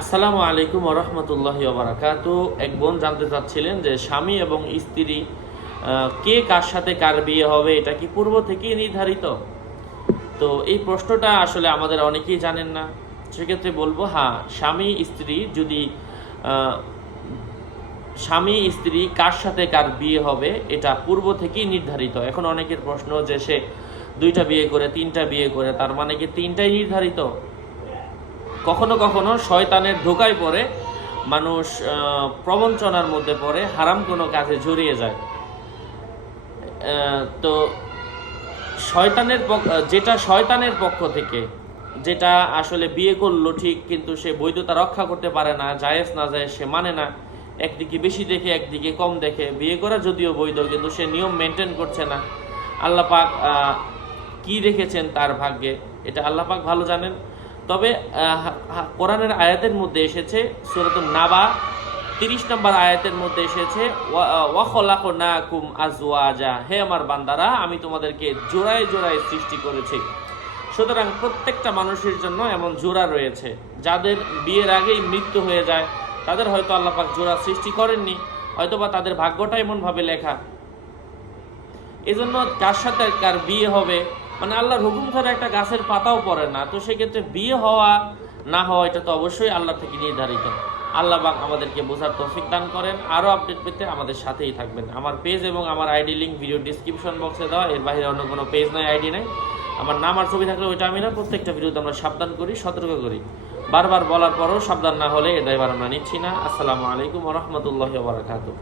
আসসালামু আলাইকুম রহমতুল্লাহ বারাকাত। এক বোন জানতে চাচ্ছিলেন যে স্বামী এবং স্ত্রী কে কার সাথে কার বিয়ে হবে, এটা কি পূর্ব থেকেই নির্ধারিত? তো এই প্রশ্নটা আসলে আমাদের অনেকেই জানেন না। সেক্ষেত্রে বলব হ্যাঁ স্বামী, স্ত্রী যদি স্বামী, স্ত্রী কার সাথে কার বিয়ে হবে, এটা পূর্ব থেকেই নির্ধারিত। এখন অনেকের প্রশ্ন যে সে দুইটা বিয়ে করে, তিনটা বিয়ে করে, তার মানে কি তিনটাই নির্ধারিত? কখনো কখনো শয়তানের ধোকায় পড়ে, মানুষ প্রবঞ্চনার মধ্যে পড়ে, হারাম কোনো কাজে জড়িয়ে যায়। তো শয়তানের যেটা শয়তানের পক্ষ থেকে, যেটা আসলে বিয়ে করল ঠিক, কিন্তু সে বৈধতা রক্ষা করতে পারে না, জায়েজ না যায়, সে মানে না। একদিকে বেশি দেখে, একদিকে কম দেখে। বিয়ে করা যদিও বৈধ, কিন্তু সে নিয়ম মেনটেন করছে না। আল্লাহ পাক কি রেখেছেন তার ভাগ্যে? এটা আল্লাহ পাক ভালো জানেন। তবে কোরআনের আয়াতের মধ্যে এসেছে সুরাতুন নাবা তিরিশ নম্বর আয়াতের মধ্যে এসেছে ওয়াখলাকুম আজওয়াজা। হে আমার বান্দারা, আমি তোমাদেরকে জোড়ায় জোড়ায় সৃষ্টি করেছি। সুতরাং প্রত্যেকটা মানুষের জন্য এমন জোড়া রয়েছে। যাদের বিয়ের আগেই মৃত্যু হয়ে যায়, তাদের হয়তো আল্লাহ পাক জোড়া সৃষ্টি করেননি, হয়তোবা তাদের ভাগ্যটা এমনভাবে লেখা। এজন্য কার সাথে কার বিয়ে হবে মানে আল্লাহর হুকুম ছাড়া একটা গাছের পাতাও পড়ে না। তো সেক্ষেত্রে বিয়ে হওয়া না হওয়া, এটা তো অবশ্যই আল্লাহ থেকে নির্ধারিত। আল্লাহ পাক আমাদেরকে বোঝার তৌফিক দান করেন। আরও আপডেট পেতে আমাদের সাথেই থাকবেন। আমার পেজ এবং আমার আইডি লিঙ্ক ভিডিও ডিসক্রিপশন বক্সে দেওয়া। এর বাইরে অন্য কোনো পেজ নাই আইডি নাই। আমার নাম আর ছবি থাকলে ওইটা আমি না। প্রত্যেকটা ভিডিওতে আমরা সাবধান করি, সতর্ক করি। বারবার বলার পরও সাবধান না হলে এ দায়ভার আমরা নিচ্ছি না। আসসালামু আলাইকুম রহমতুল্লাহ বারাকাতু